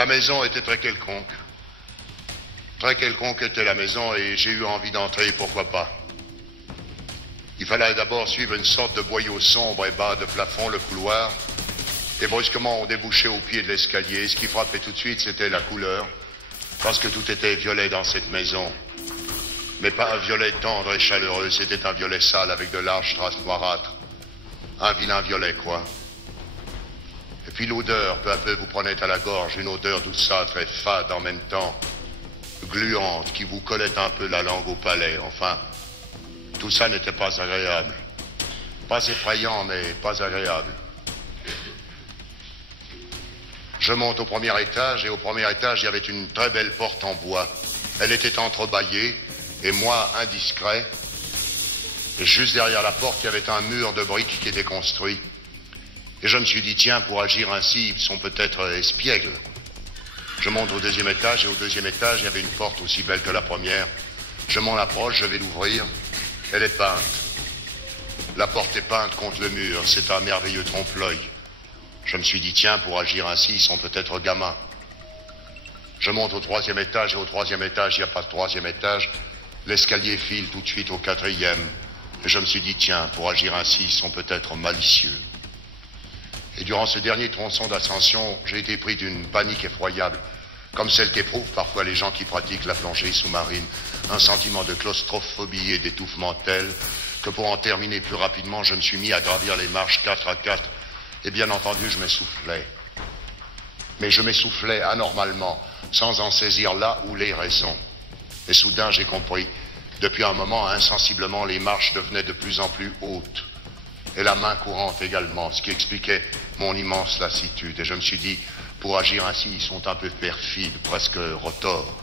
La maison était très quelconque. Très quelconque était la maison et j'ai eu envie d'entrer, pourquoi pas. Il fallait d'abord suivre une sorte de boyau sombre et bas de plafond, le couloir, et brusquement on débouchait au pied de l'escalier. Ce qui frappait tout de suite, c'était la couleur, parce que tout était violet dans cette maison. Mais pas un violet tendre et chaleureux, c'était un violet sale avec de larges traces noirâtres. Un vilain violet, quoi. Et puis l'odeur, peu à peu, vous prenait à la gorge, une odeur douceâtre et fade en même temps, gluante, qui vous collait un peu la langue au palais. Enfin, tout ça n'était pas agréable. Pas effrayant, mais pas agréable. Je monte au premier étage, et au premier étage, il y avait une très belle porte en bois. Elle était entrebâillée, et moi, indiscret, et juste derrière la porte, il y avait un mur de briques qui était construit. Et je me suis dit, tiens, pour agir ainsi, ils sont peut-être espiègles. Je monte au deuxième étage, et au deuxième étage, il y avait une porte aussi belle que la première. Je m'en approche, je vais l'ouvrir. Elle est peinte. La porte est peinte contre le mur. C'est un merveilleux trompe-l'œil. Je me suis dit, tiens, pour agir ainsi, ils sont peut-être gamins. Je monte au troisième étage, et au troisième étage, il n'y a pas de troisième étage. L'escalier file tout de suite au quatrième. Et je me suis dit, tiens, pour agir ainsi, ils sont peut-être malicieux. Et durant ce dernier tronçon d'ascension, j'ai été pris d'une panique effroyable, comme celle qu'éprouvent parfois les gens qui pratiquent la plongée sous-marine. Un sentiment de claustrophobie et d'étouffement tel que pour en terminer plus rapidement, je me suis mis à gravir les marches 4 à 4. Et bien entendu, je m'essoufflais. Mais je m'essoufflais anormalement, sans en saisir là où les raisons. Et soudain, j'ai compris. Depuis un moment, insensiblement, les marches devenaient de plus en plus hautes. Et la main courante également, ce qui expliquait mon immense lassitude. Et je me suis dit, pour agir ainsi, ils sont un peu perfides, presque retors.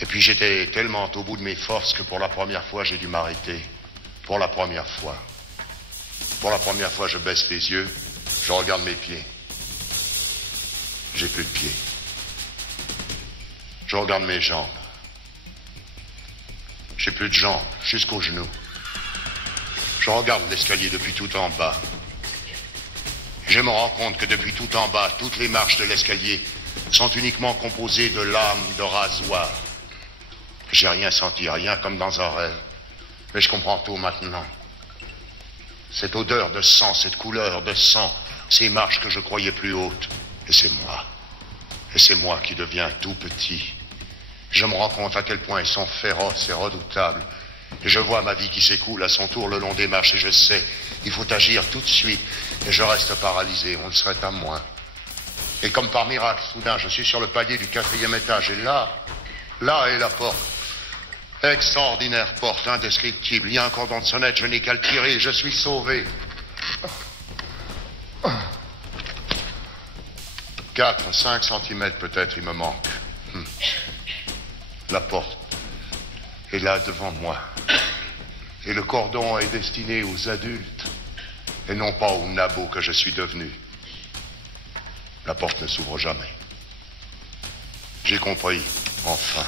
Et puis j'étais tellement au bout de mes forces que pour la première fois, j'ai dû m'arrêter. Pour la première fois. Pour la première fois, je baisse les yeux, je regarde mes pieds. J'ai plus de pieds. Je regarde mes jambes. J'ai plus de jambes, jusqu'aux genoux. Je regarde l'escalier depuis tout en bas. Je me rends compte que depuis tout en bas, toutes les marches de l'escalier sont uniquement composées de lames de rasoir. J'ai rien senti, rien comme dans un rêve. Mais je comprends tout maintenant. Cette odeur de sang, cette couleur de sang, ces marches que je croyais plus hautes. Et c'est moi. Et c'est moi qui deviens tout petit. Je me rends compte à quel point ils sont féroces et redoutables. Et je vois ma vie qui s'écoule à son tour le long des marches et je sais, il faut agir tout de suite. Et je reste paralysé, on le serait à moins. Et comme par miracle, soudain, je suis sur le palier du 4e étage. Et là est la porte. Extraordinaire porte, indescriptible. Il y a un cordon de sonnette, je n'ai qu'à le tirer, je suis sauvé. 4, 5 centimètres peut-être, il me manque. La porte est là devant moi. Et le cordon est destiné aux adultes et non pas aux nabots que je suis devenu. La porte ne s'ouvre jamais. J'ai compris, enfin.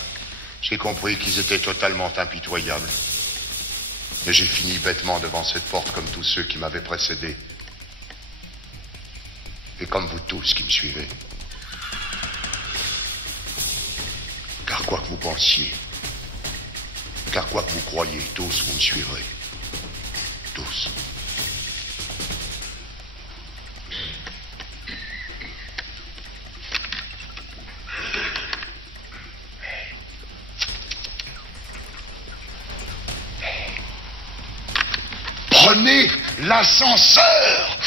J'ai compris qu'ils étaient totalement impitoyables. Et j'ai fini bêtement devant cette porte comme tous ceux qui m'avaient précédé. Et comme vous tous qui me suivez. Car quoi que vous pensiez, car quoi que vous croyez, tous vous me suivrez. Tous. Prenez l'ascenseur!